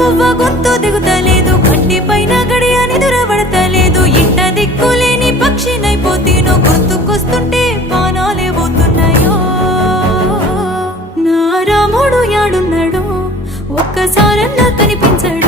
పువ్వ గొంతు దిగుతలేదు, కంటి పైన గడియ నిదురబడతలేదు. ఇంట దిక్కులేని పక్షినైపోతేనో, గుర్తుకొస్తుంటే పానాలే పోతున్నాయో. నా రాముడు యాడున్నాడు, ఒక్కసారన్నా కనిపించడు.